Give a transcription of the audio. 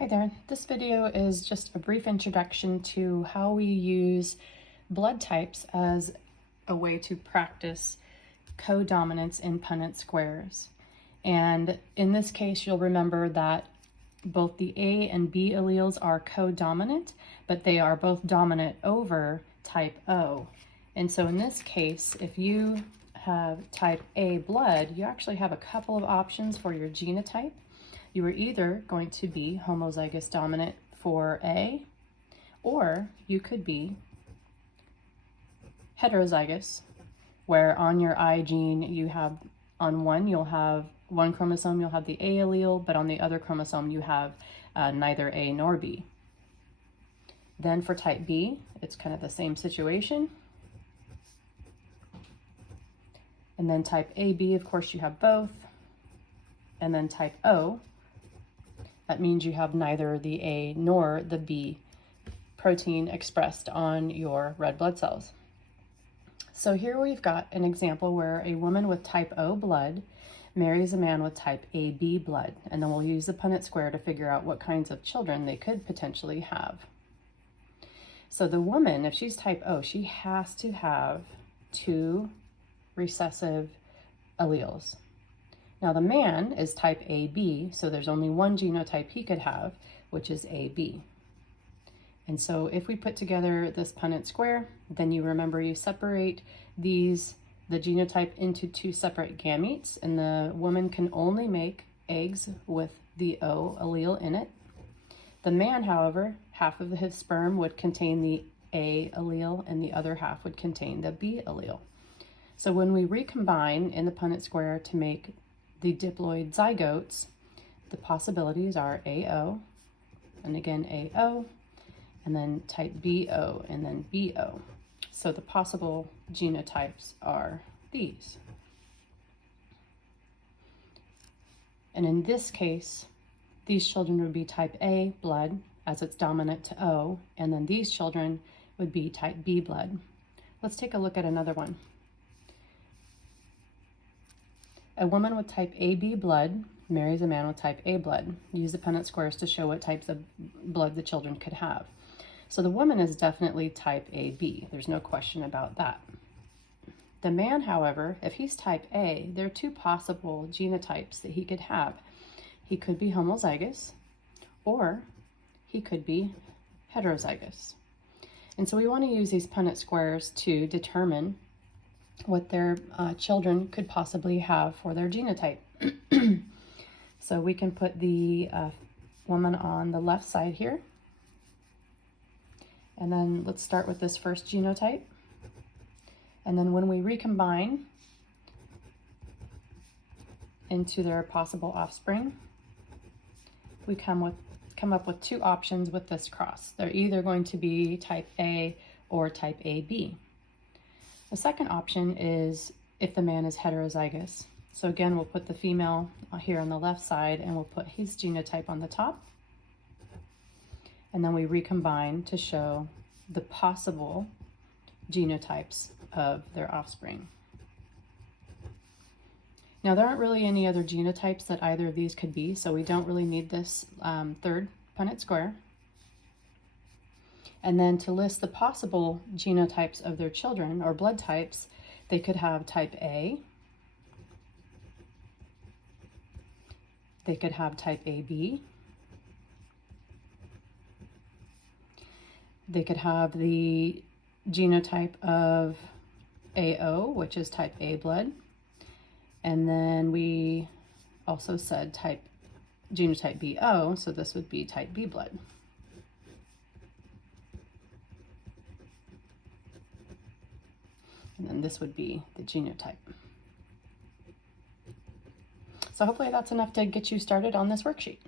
Hi there. This video is just a brief introduction to how we use blood types as a way to practice codominance in Punnett squares. And in this case, you'll remember that both the A and B alleles are codominant, but they are both dominant over type O. And so in this case, if you have type A blood, you actually have a couple of options for your genotype. You are either going to be homozygous dominant for A, or you could be heterozygous, where on your I gene you have, on one you'll have one chromosome, you'll have the A allele, but on the other chromosome you have neither A nor B. Then for type B, it's kind of the same situation. And then type AB, of course, you have both. And then type O, that means you have neither the A nor the B protein expressed on your red blood cells. So here we've got an example where a woman with type O blood marries a man with type AB blood, and then we'll use the Punnett square to figure out what kinds of children they could potentially have. So the woman, if she's type O, she has to have two recessive alleles. Now the man is type AB, so there's only one genotype he could have, which is AB. And so if we put together this Punnett square, then you remember you separate the genotype into two separate gametes, and the woman can only make eggs with the O allele in it. The man, however, half of his sperm would contain the A allele and the other half would contain the B allele. So when we recombine in the Punnett square to make the diploid zygotes, the possibilities are AO, and again AO, and then type BO, and then BO. So the possible genotypes are these. And in this case, these children would be type A blood, as it's dominant to O, and then these children would be type B blood. Let's take a look at another one. A woman with type AB blood marries a man with type A blood. Use the Punnett squares to show what types of blood the children could have. So the woman is definitely type AB. There's no question about that. The man, however, if he's type A, there are two possible genotypes that he could have. He could be homozygous, or he could be heterozygous. And so we want to use these Punnett squares to determine what their children could possibly have for their genotype. So we can put the woman on the left side here. And then let's start with this first genotype. And then when we recombine into their possible offspring, we come up with two options with this cross. They're either going to be type A or type AB. The second option is if the man is heterozygous. So again, we'll put the female here on the left side and we'll put his genotype on the top. And then we recombine to show the possible genotypes of their offspring. Now there aren't really any other genotypes that either of these could be, so we don't really need this third Punnett square. And then to list the possible genotypes of their children, or blood types, they could have type A, they could have type AB, they could have the genotype of AO, which is type A blood, and then we also said genotype BO, so this would be type B blood. And then this would be the genotype. So hopefully that's enough to get you started on this worksheet.